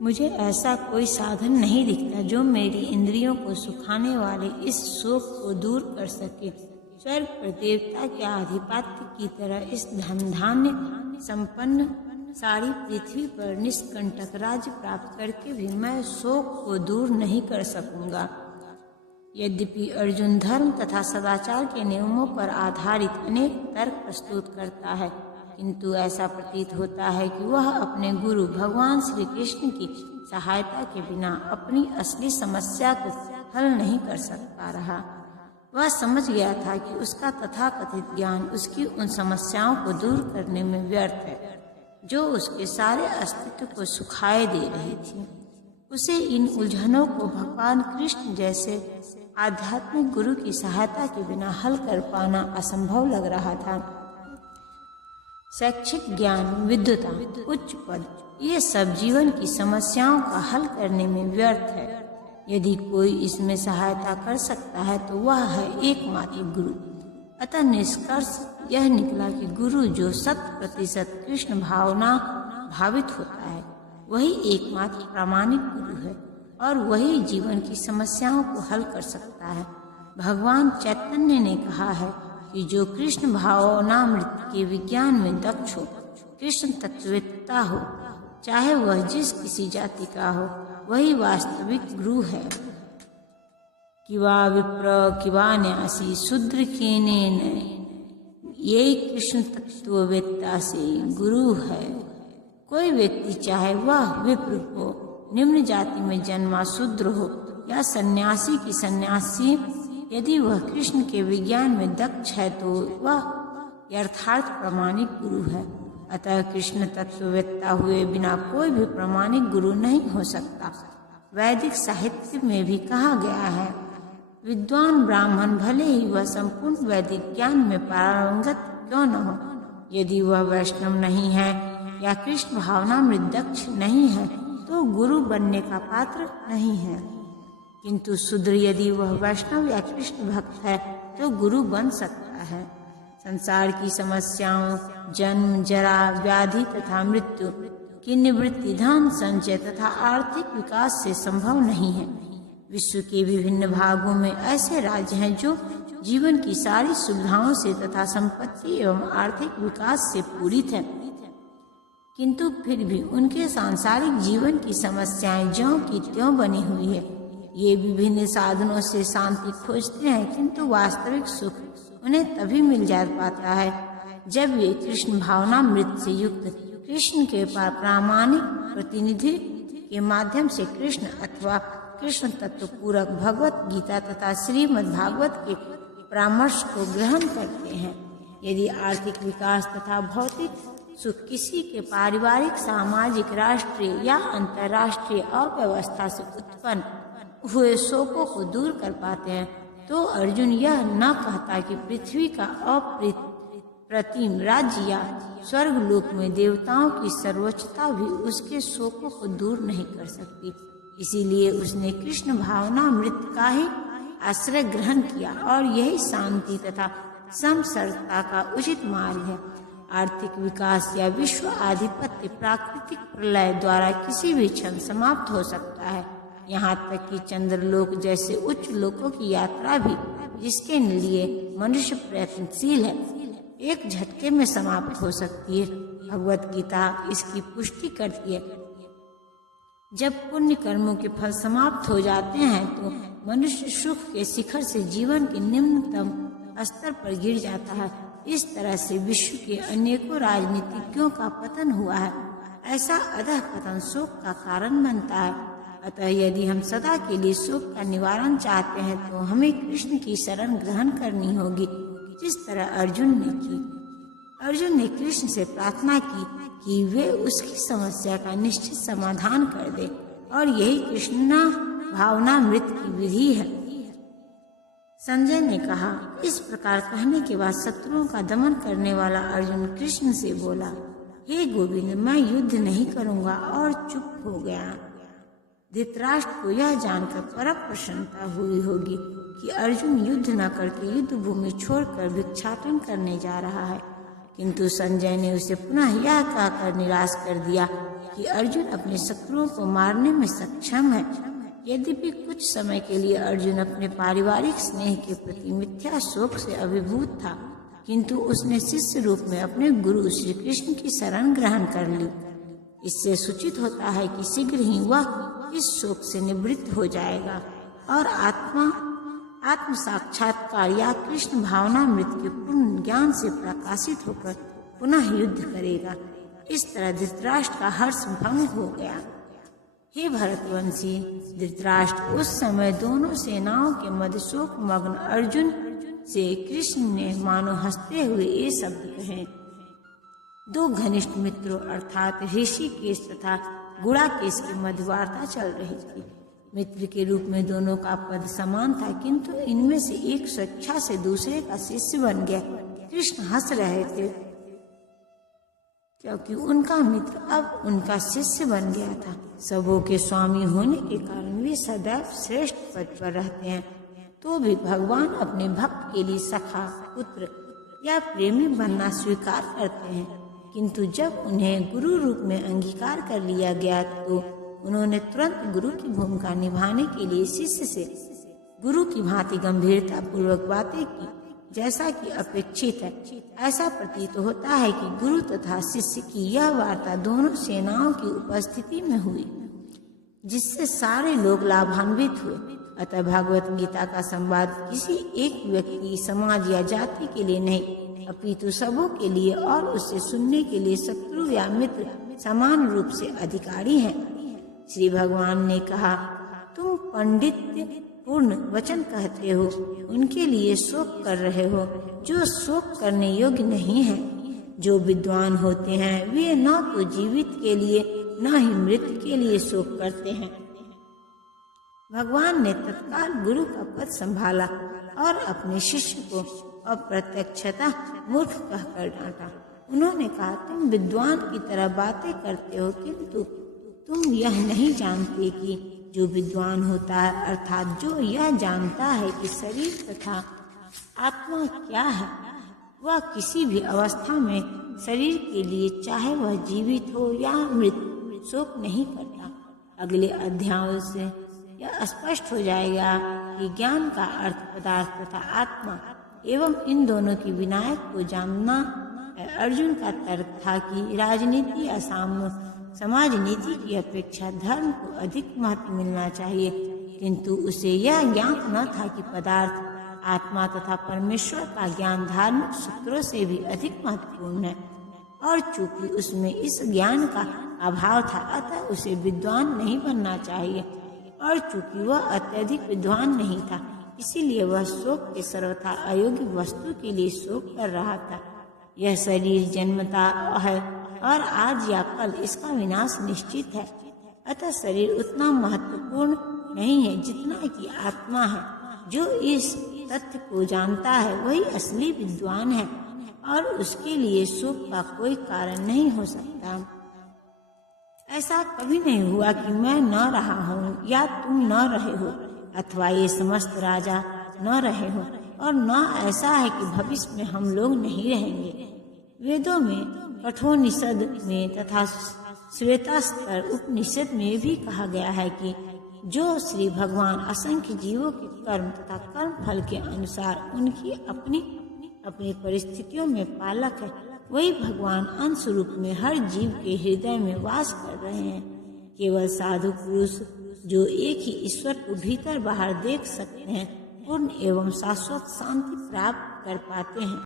मुझे ऐसा कोई साधन नहीं दिखता जो मेरी इंद्रियों को सुखाने वाले इस शोक को दूर कर सके। स्वर्ग पर देवता के आधिपत्य की तरह इस धन धान्य संपन्न सारी पृथ्वी पर निष्कंटक राज्य प्राप्त करके भी मैं शोक को दूर नहीं कर सकूंगा। यद्यपि अर्जुन धर्म तथा सदाचार के नियमों पर आधारित अनेक तर्क प्रस्तुत करता है, किंतु ऐसा प्रतीत होता है कि वह अपने गुरु भगवान श्री कृष्ण की सहायता के बिना अपनी असली समस्या को हल नहीं कर सकता रहा। वह समझ गया था कि उसका तथाकथित ज्ञान उसकी उन समस्याओं को दूर करने में व्यर्थ है जो उसके सारे अस्तित्व को सुखाए दे रही थी। उसे इन उलझनों को भगवान कृष्ण जैसे आध्यात्मिक गुरु की सहायता के बिना हल कर पाना असंभव लग रहा था। शैक्षिक ज्ञान, विद्वता, उच्च पद, ये सब जीवन की समस्याओं का हल करने में व्यर्थ है। यदि कोई इसमें सहायता कर सकता है तो वह है एकमात्र गुरु। अतः निष्कर्ष यह निकला कि गुरु जो 100% कृष्ण भावना भावित होता है वही एकमात्र प्रामाणिक गुरु है और वही जीवन की समस्याओं को हल कर सकता है। भगवान चैतन्य ने कहा है कि जो कृष्ण भावनामृत के विज्ञान में दक्ष हो, कृष्ण तत्ववेत्ता हो, चाहे वह जिस किसी जाति का हो, वही वास्तविक गुरु है। किवा विप्र किवा न्यासी शूद्र केनेन ये कृष्ण तत्ववेत्ता से गुरु है। कोई व्यक्ति चाहे वह विप्र हो, निम्न जाति में जन्मा शूद्र हो या सन्यासी की सन्यासी, यदि वह कृष्ण के विज्ञान में दक्ष है तो वह यथार्थ प्रामाणिक गुरु है। अतः कृष्ण तत्ववेत्ता हुए बिना कोई भी प्रामाणिक गुरु नहीं हो सकता। वैदिक साहित्य में भी कहा गया है, विद्वान ब्राह्मण भले ही वह संपूर्ण वैदिक ज्ञान में पारंगत क्यों न हो, यदि वह वैष्णव नहीं है या कृष्ण भावनामृत दक्ष नहीं है तो गुरु बनने का पात्र नहीं है। किंतु शूद्र यदि वह वैष्णव या कृष्ण भक्त है तो गुरु बन सकता है। संसार की समस्याओं, जन्म, जरा, व्याधि तथा मृत्यु की निवृत्ति धन संचय तथा आर्थिक विकास से संभव नहीं है। विश्व के विभिन्न भागों में ऐसे राज्य हैं जो जीवन की सारी सुविधाओं से तथा संपत्ति एवं आर्थिक विकास से पूरित है, किंतु फिर भी उनके सांसारिक जीवन की समस्याएं ज्यों की त्यों बनी हुई है। ये विभिन्न साधनों से शांति खोजते हैं, किंतु वास्तविक सुख उन्हें तभी मिल जा पाता है जब वे कृष्ण भावनामृत से युक्त कृष्ण के प्रामाणिक प्रतिनिधि के माध्यम से कृष्ण अथवा कृष्ण तत्व पूरक भगवत गीता तथा श्रीमद् भागवत के परामर्श को ग्रहण करते हैं। यदि आर्थिक विकास तथा भौतिक सुख किसी के पारिवारिक, सामाजिक, राष्ट्रीय या अंतर्राष्ट्रीय अव्यवस्था से उत्पन्न हुए शोकों को दूर कर पाते हैं तो अर्जुन यह न कहता कि पृथ्वी का अप्रतिम राज्य या स्वर्ग लोक में देवताओं की सर्वोच्चता भी उसके शोकों को दूर नहीं कर सकती। इसीलिए उसने कृष्ण भावनामृत का ही आश्रय ग्रहण किया और यही शांति तथा समसरता का उचित मार्ग है। आर्थिक विकास या विश्व आधिपत्य प्राकृतिक प्रलय द्वारा किसी भी क्षण समाप्त हो सकता है। यहाँ तक कि चंद्रलोक जैसे उच्च लोकों की यात्रा भी, जिसके लिए मनुष्य प्रयत्नशील है, एक झटके में समाप्त हो सकती है। भगवत गीता इसकी पुष्टि करती है। जब पुण्य कर्मों के फल समाप्त हो जाते हैं तो मनुष्य सुख के शिखर से जीवन के निम्नतम स्तर पर गिर जाता है। इस तरह से विश्व के अनेकों राजनीतिज्ञों का पतन हुआ है। ऐसा अधः पतन शोक का कारण बनता है। अतः यदि हम सदा के लिए शोक का निवारण चाहते हैं तो हमें कृष्ण की शरण ग्रहण करनी होगी, जिस तरह अर्जुन ने की। अर्जुन ने कृष्ण से प्रार्थना की कि वे उसकी समस्या का निश्चित समाधान कर दे और यही कृष्ण भावनामृत की विधि है। संजय ने कहा, इस प्रकार कहने के बाद शत्रुओं का दमन करने वाला अर्जुन कृष्ण से बोला, हे गोविंद, मैं युद्ध नहीं करूंगा, और चुप हो गया। धृतराष्ट्र को यह जानकर परम प्रसन्नता हुई होगी कि अर्जुन युद्ध न करके युद्ध भूमि छोड़कर भिक्षाटन करने जा रहा है, किंतु संजय ने उसे पुनः यह कहकर निराश कर दिया कि अर्जुन अपने शत्रुओं को मारने में सक्षम है। यद्यपि कुछ समय के लिए अर्जुन अपने पारिवारिक स्नेह के प्रति मिथ्या शोक से अभिभूत था, किंतु उसने शिष्य रूप में अपने गुरु श्री कृष्ण की शरण ग्रहण कर ली। इससे सूचित होता है कि शीघ्र ही वह इस शोक से निवृत्त हो जाएगा और आत्म साक्षात्कार या कृष्ण भावनामृत के पूर्ण ज्ञान से प्रकाशित होकर पुनः युद्ध करेगा। इस तरह धृतराष्ट्र का हर्ष भंग हो गया। हे भरतवंशी धृतराष्ट्र, उस समय दोनों सेनाओं के मध्य शोक मग्न अर्जुन से कृष्ण ने मानो हंसते हुए ये शब्द कहे। दो घनिष्ठ मित्रों अर्थात ऋषिकेश तथा गुड़ाकेश की मध्य वार्ता चल रही थी। मित्र के रूप में दोनों का पद समान था, किंतु इनमें से एक स्वेच्छा से दूसरे का शिष्य बन गया। कृष्ण हंस रहे थे क्योंकि उनका मित्र अब उनका शिष्य बन गया था। सबों के स्वामी होने के कारण वे सदैव श्रेष्ठ पद पर रहते हैं, तो भी भगवान अपने भक्त के लिए सखा, पुत्र या प्रेमी बनना स्वीकार करते हैं। किंतु जब उन्हें गुरु रूप में अंगीकार कर लिया गया तो उन्होंने तुरंत गुरु की भूमिका निभाने के लिए शिष्य से गुरु की भांति गंभीरता पूर्वक बातें की, जैसा कि अपेक्षित है। ऐसा प्रतीत होता है कि गुरु तथा शिष्य की यह वार्ता दोनों सेनाओं की उपस्थिति में हुई, जिससे सारे लोग लाभान्वित हुए। अतः भगवत गीता का संवाद किसी एक व्यक्ति, समाज या जाति के लिए नहीं, अपितु सबों के लिए और उससे सुनने के लिए शत्रु या मित्र समान रूप से अधिकारी हैं। श्री भगवान ने कहा, तुम पंडित्य पूर्ण वचन कहते हो, उनके लिए शोक कर रहे हो जो शोक करने योग्य नहीं है। जो विद्वान होते हैं वे न तो जीवित के लिए न ही मृत के लिए शोक करते हैं। भगवान ने तत्काल गुरु का पद संभाला और अपने शिष्य को अप्रत्यक्षता मूर्ख कहकर डांटा। उन्होंने कहा, तुम विद्वान की तरह बातें करते हो, किंतु तुम यह नहीं जानते कि जो विद्वान होता है अर्थात जो यह जानता है कि शरीर तथा आत्मा क्या है, वह किसी भी अवस्था में शरीर के लिए चाहे वह जीवित हो या मृत शोक नहीं करता। अगले अध्यायों से यह स्पष्ट हो जाएगा कि ज्ञान का अर्थ पदार्थ तथा आत्मा एवं इन दोनों की विनायक को जानना है। अर्जुन का तर्क था कि राजनीति या समाज नीति की अपेक्षा धर्म को अधिक महत्व मिलना चाहिए, किंतु उसे यह ज्ञात न था कि पदार्थ, आत्मा तथा परमेश्वर का ज्ञान धार्मिक सूत्रों से भी अधिक महत्वपूर्ण है। और चूंकि उसमें इस ज्ञान का अभाव था, अतः उसे विद्वान नहीं बनना चाहिए। और चूंकि वह अत्यधिक विद्वान नहीं था, इसीलिए वह शोक के सर्वथा अयोग्य वस्तु के लिए शोक कर रहा था। यह शरीर जन्मता है और आज या कल इसका विनाश निश्चित है। अतः शरीर उतना महत्वपूर्ण नहीं है जितना कि आत्मा है। जो इस तथ्य को जानता है वही असली विद्वान है और उसके लिए शोक का कोई कारण नहीं हो सकता। ऐसा कभी नहीं हुआ कि मैं न रहा हूँ या तुम न रहे हो, अथवा ये समस्त राजा न रहे हो, और न ऐसा है कि भविष्य में हम लोग नहीं रहेंगे। वेदों में कठोपनिषद में तथा श्वेतास्तर उपनिषद में भी कहा गया है कि जो श्री भगवान असंख्य जीवों के कर्म तथा कर्म फल के अनुसार उनकी अपनी अपनी परिस्थितियों में पालक है, वही भगवान अंश रूप में हर जीव के हृदय में वास कर रहे हैं। केवल साधु पुरुष जो एक ही ईश्वर को भीतर बाहर देख सकते हैं, पूर्ण एवं शाश्वत शांति प्राप्त कर पाते हैं।